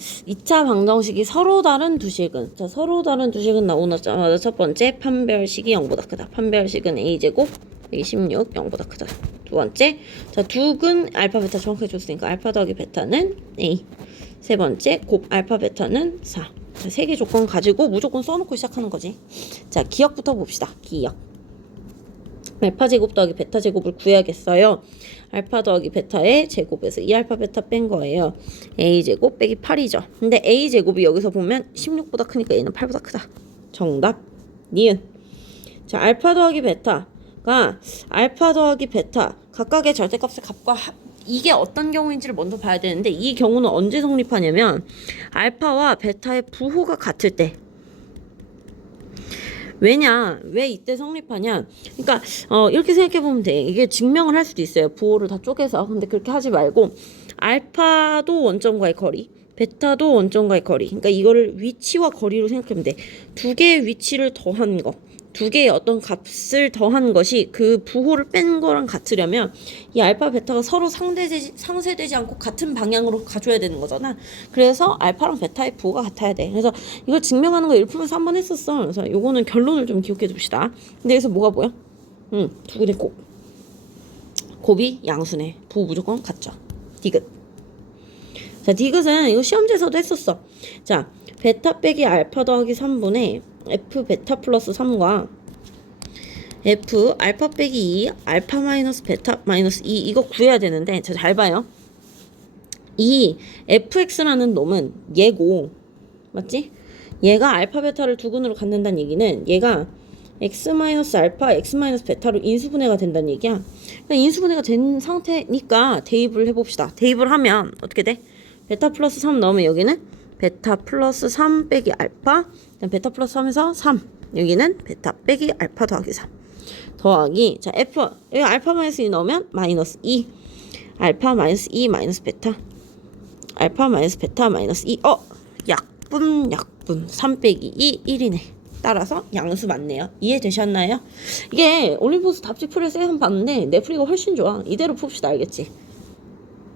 2차 방정식이 서로 다른 두 식은 자 서로 다른 두 식은 나오자마자 첫 번째 판별식이 0보다 크다. 판별식은 a제곱 116 0보다 크다. 두 번째 자 두근 알파 베타 정확하게 줬으니까 알파 더하기 베타는 a. 세 번째 곱 알파 베타는 4. 자, 세 개 조건 가지고 무조건 써놓고 시작하는 거지. 자 기억부터 봅시다. 기억. 알파 제곱 더하기 베타 제곱을 구해야겠어요. 알파 더하기 베타의 제곱에서 2알파 베타 뺀 거예요. a 제곱 빼기 8이죠. 근데 a 제곱이 여기서 보면 16보다 크니까 얘는 8보다 크다. 정답. 니은. 자, 알파 더하기 베타가 알파 더하기 베타 각각의 절대값의 값과 합- 이게 어떤 경우인지를 먼저 봐야 되는데 이 경우는 언제 성립하냐면 알파와 베타의 부호가 같을 때 왜냐 왜 이때 성립하냐? 그러니까 어 이렇게 생각해 보면 돼. 이게 증명을 할 수도 있어요. 부호를 다 쪼개서. 근데 그렇게 하지 말고 알파도 원점과의 거리 베타도 원점과의 거리. 그러니까 이거를 위치와 거리로 생각하면 돼 두 개의 위치를 더한 거 두 개의 어떤 값을 더한 것이 그 부호를 뺀 거랑 같으려면 이 알파 베타가 서로 상대되지, 상쇄되지 않고 같은 방향으로 가줘야 되는 거잖아. 그래서 알파랑 베타의 부호가 같아야 돼. 그래서 이걸 증명하는 거 1풀면서 한 번 했었어. 그래서 요거는 결론을 좀 기억해 둡시다. 근데 여기서 뭐가 보여? 응, 두근의 곱. 곱이 양수네. 부호 무조건 같죠. 디귿. 자, 디귿은 이거 시험지에서도 했었어. 자, 베타 빼기 알파 더하기 3분의 f 베타 플러스 3과 f 알파 빼기 2 알파 마이너스 베타 마이너스 2 이거 구해야 되는데 자, 잘 봐요. 이 fx라는 놈은 얘고 맞지? 얘가 알파 베타를 두근으로 갖는다는 얘기는 얘가 x 마이너스 알파 x 마이너스 베타로 인수분해가 된다는 얘기야. 그러니까 인수분해가 된 상태니까 대입을 해봅시다. 대입을 하면 어떻게 돼? 베타 플러스 3 넣으면 여기는 베타 플러스 3 빼기 알파. 베타 플러스 3에서 3 여기는 베타 빼기 알파 더하기 3 더하기 자 f 여기 알파 마이너스 2 넣으면 마이너스 2 알파 마이너스 2 마이너스 베타. 알파 마이너스 베타 마이너스 2 어? 약분 약분. 3 빼기 2 1이네. 따라서 양수 맞네요. 이해되셨나요? 이게 올림포스 답지 풀을 쌤 봤는데 내 풀이가 훨씬 좋아. 이대로 풉시다 알겠지?